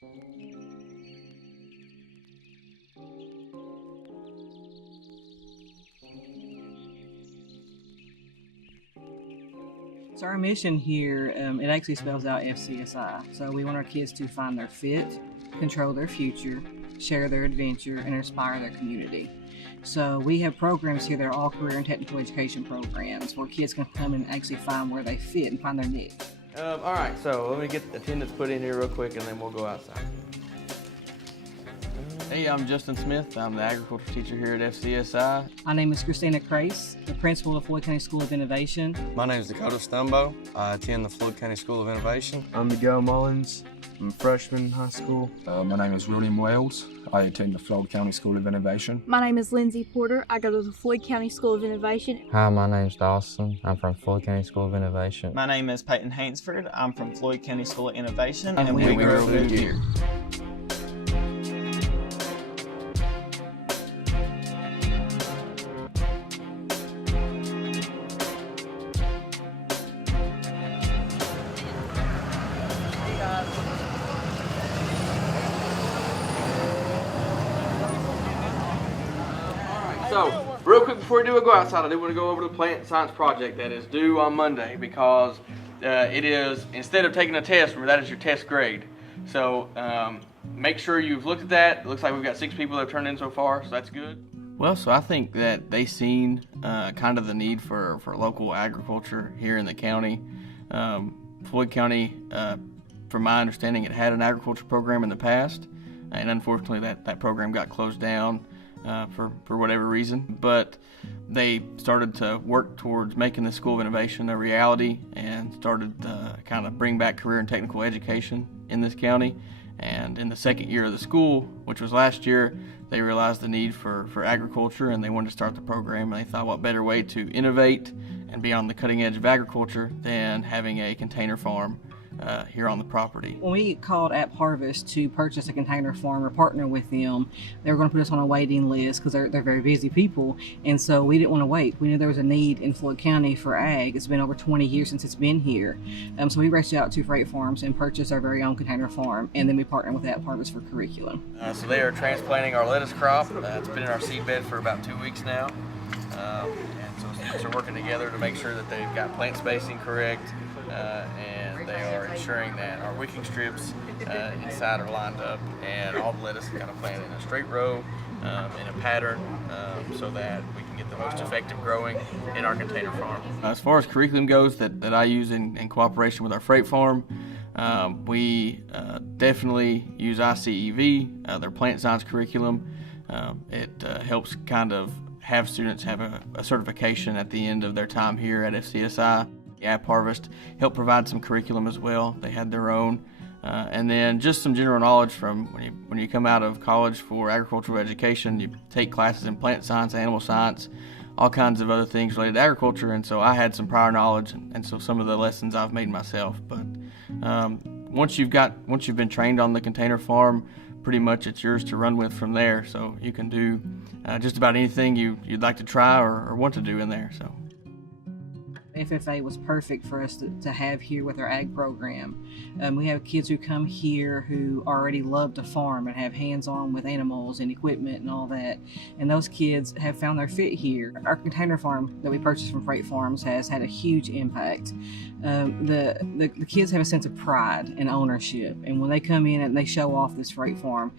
So our mission here, it actually spells out FCSI. So we want our kids to find their fit, control their future, share their adventure, and inspire their community. So we have programs here that are all career and technical education programs where kids can come and actually find where they fit and find their niche. All right, so let me get the attendance put in here real quick and then we'll go outside. Hey, I'm Justin Smith. I'm the agriculture teacher here at FCSI. My name is Christina Crace, the principal of Floyd County School of Innovation. My name is Dakota Stumbo. I attend the Floyd County School of Innovation. I'm Miguel Mullins. I'm a freshman in high school. My name is William Wales. I attend the Floyd County School of Innovation. My name is Lindsay Porter. I go to the Floyd County School of Innovation. Hi, my name's Dawson. I'm from Floyd County School of Innovation. My name is Peyton Hainsford. I'm from Floyd County School of Innovation, and we grow food here. So, real quick before we do a go outside, I do want to go over the plant science project that is due on Monday because it is, instead of taking a test, remember that is your test grade. So, make sure you've looked at that. It looks like we've got 6 people that have turned in so far, so that's good. Well, so I think that they seen kind of the need for local agriculture here in the county. Floyd County, from my understanding, it had an agriculture program in the past, and unfortunately that program got closed down for whatever reason. But they started to work towards making the School of Innovation a reality and started to kind of bring back career and technical education in this county. And in the second year of the school, which was last year, they realized the need for agriculture and they wanted to start the program. And they thought, what better way to innovate and be on the cutting edge of agriculture than having a container farm here on the property. When we called App Harvest to purchase a container farm or partner with them, they were going to put us on a waiting list because they're very busy people, and so we didn't want to wait. We knew there was a need in Floyd County for ag. It's been over 20 years since it's been here, so we reached out to Freight Farms and purchased our very own container farm, and then we partnered with App Harvest for curriculum. So they are transplanting our lettuce crop. It's been in our seed bed for about 2 weeks now, and so students are working together to make sure that they've got plant spacing correct, and they are ensuring that our wicking strips inside are lined up and all the lettuce is kind of planted in a straight row in a pattern so that we can get the most effective growing in our container farm. As far as curriculum goes that I use in cooperation with our freight farm, we definitely use ICEV, their plant science curriculum. It helps kind of have students have a certification at the end of their time here at FCSI. App Harvest helped provide some curriculum as well. They had their own. And then just some general knowledge from when you come out of college for agricultural education, you take classes in plant science, animal science, all kinds of other things related to agriculture. And so I had some prior knowledge, and so some of the lessons I've made myself. But once you've been trained on the container farm, pretty much it's yours to run with from there. So you can do just about anything you'd like to try or want to do in there. So. FFA was perfect for us to have here with our ag program. We have kids who come here who already love to farm and have hands-on with animals and equipment and all that, and those kids have found their fit here. Our container farm that we purchased from Freight Farms has had a huge impact. The kids have a sense of pride and ownership, and when they come in and they show off this Freight Farm,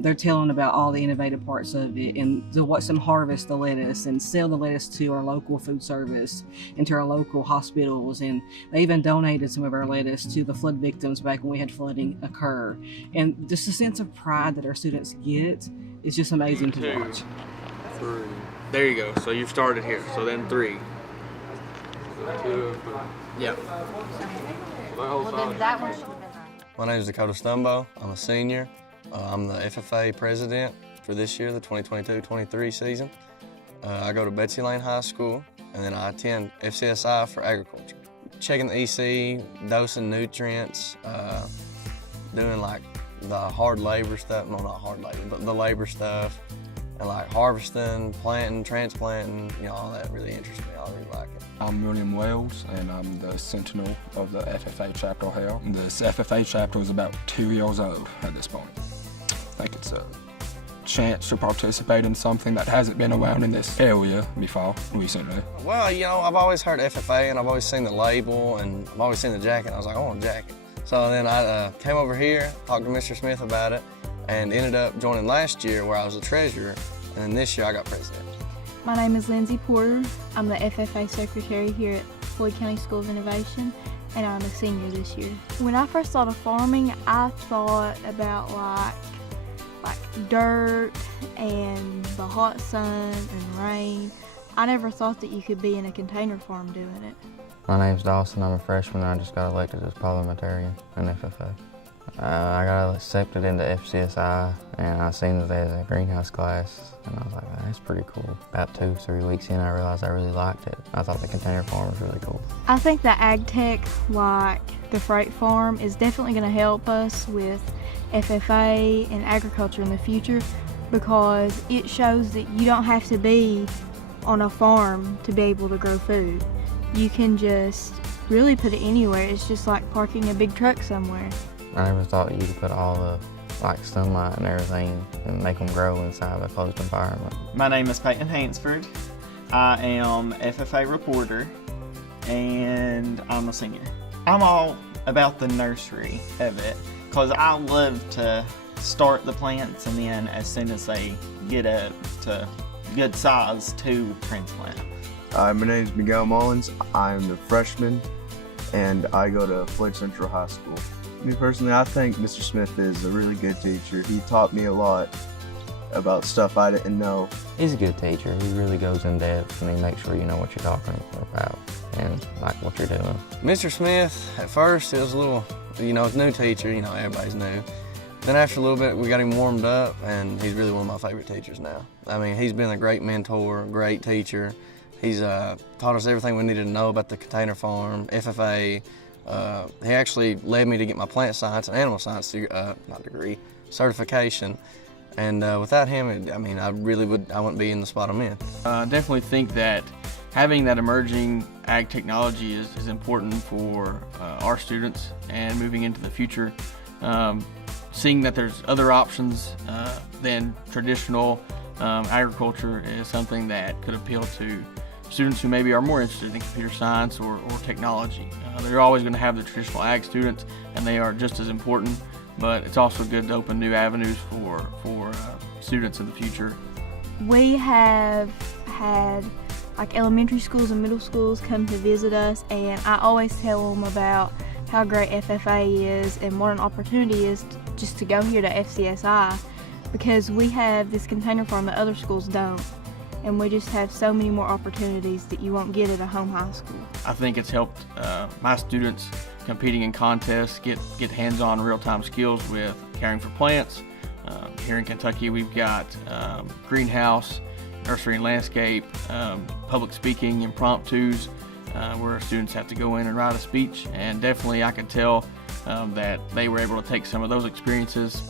they're telling about all the innovative parts of it, and to watch them harvest the lettuce and sell the lettuce to our local food service and to our local hospitals, and they even donated some of our lettuce to the flood victims back when we had flooding occur. And just a sense of pride that our students get is just amazing to watch. 3. There you go. So you've started here. So then 3. Yeah. Well, then that one should have been right. My name is Dakota Stumbo. I'm a senior. I'm the FFA president for this year, the 2022-23 season. I go to Betsy Lane High School, and then I attend FCSI for agriculture. Checking the EC, dosing nutrients, doing like the hard labor stuff, no, not hard labor, but the labor stuff, and like harvesting, planting, transplanting, all that really interests me. I really like it. I'm William Wells, and I'm the Sentinel of the FFA chapter here. This FFA chapter is about 2 years old at this point. I think it's a chance to participate in something that hasn't been around in this area before recently. Well, I've always heard FFA, and I've always seen the label, and I've always seen the jacket, and I was like, I want a jacket. So then I came over here, talked to Mr. Smith about it, and ended up joining last year where I was the treasurer, and then this year I got president. My name is Lindsay Porter. I'm the FFA secretary here at Floyd County School of Innovation, and I'm a senior this year. When I first thought of farming, I thought about like dirt and the hot sun and rain. I never thought that you could be in a container farm doing it. My name's Dawson. I'm a freshman and I just got elected as parliamentarian in FFA. I got accepted into FCSI and I seen that they had a greenhouse class and I was like, that's pretty cool. About 2-3 weeks in, I realized I really liked it. I thought the container farm was really cool. I think that ag tech, like the freight farm, is definitely going to help us with FFA and agriculture in the future because it shows that you don't have to be on a farm to be able to grow food. You can just really put it anywhere. It's just like parking a big truck somewhere. I never thought you could put all the sunlight and everything and make them grow inside of a closed environment. My name is Peyton Hansford. I am FFA reporter and I'm a senior. I'm all about the nursery of it because I love to start the plants and then as soon as they get up to good size to transplant. My name is Miguel Mullins. I'm the freshman and I go to Floyd Central High School. Me personally, I think Mr. Smith is a really good teacher. He taught me a lot about stuff I didn't know. He's a good teacher. He really goes in depth and he makes sure you know what you're talking about and like what you're doing. Mr. Smith, at first it was a little, it's a new teacher, everybody's new. Then after a little bit, we got him warmed up and he's really one of my favorite teachers now. I mean, he's been a great mentor, great teacher. He's taught us everything we needed to know about the container farm, FFA. He actually led me to get my plant science and animal science certification. And without him, I wouldn't be in the spot I'm in. I definitely think that having that emerging ag technology is important for our students and moving into the future. Seeing that there's other options than traditional agriculture is something that could appeal to students who maybe are more interested in computer science or technology. They're always going to have the traditional ag students and they are just as important, but it's also good to open new avenues for students in the future. We have had like elementary schools and middle schools come to visit us, and I always tell them about how great FFA is and what an opportunity is just to go here to FCSI because we have this container farm that other schools don't. And we just have so many more opportunities that you won't get at a home high school. I think it's helped my students competing in contests get hands-on real-time skills with caring for plants. Here in Kentucky we've got greenhouse, nursery and landscape, public speaking, impromptus, where our students have to go in and write a speech. And definitely I could tell that they were able to take some of those experiences,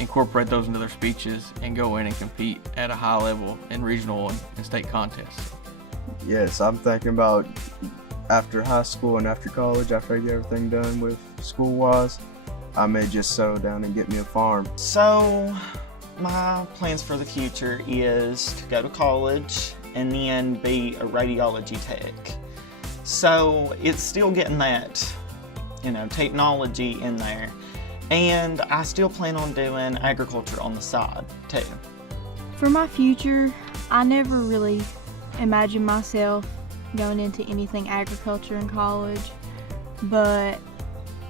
incorporate those into their speeches, and go in and compete at a high level in regional and state contests. Yes, I'm thinking about after high school and after college, after I get everything done with school-wise, I may just settle down and get me a farm. So my plans for the future is to go to college and then be a radiology tech. So it's still getting that, technology in there. And I still plan on doing agriculture on the side too. For my future, I never really imagined myself going into anything agriculture in college, but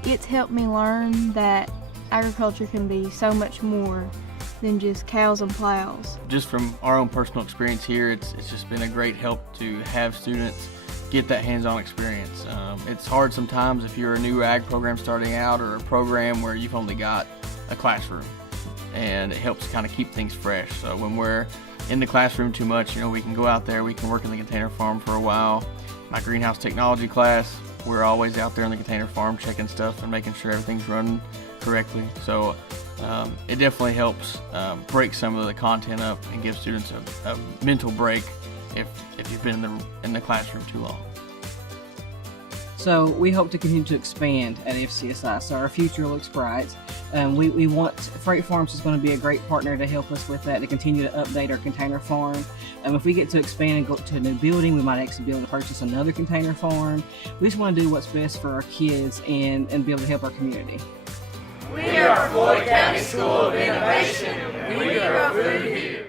it's helped me learn that agriculture can be so much more than just cows and plows. Just from our own personal experience here, it's just been a great help to have students get that hands-on experience. It's hard sometimes if you're a new ag program starting out or a program where you've only got a classroom, and it helps kind of keep things fresh. So when we're in the classroom too much, we can go out there, we can work in the container farm for a while. My greenhouse technology class, we're always out there in the container farm checking stuff and making sure everything's running correctly. So it definitely helps break some of the content up and give students a mental break if you've been in the classroom too long. So we hope to continue to expand at FCSI, so our future looks bright. We want, Freight Farms is going to be a great partner to help us with that, to continue to update our container farm. If we get to expand and go to a new building, we might actually be able to purchase another container farm. We just want to do what's best for our kids and be able to help our community. We are Floyd County School of Innovation. We grow food here.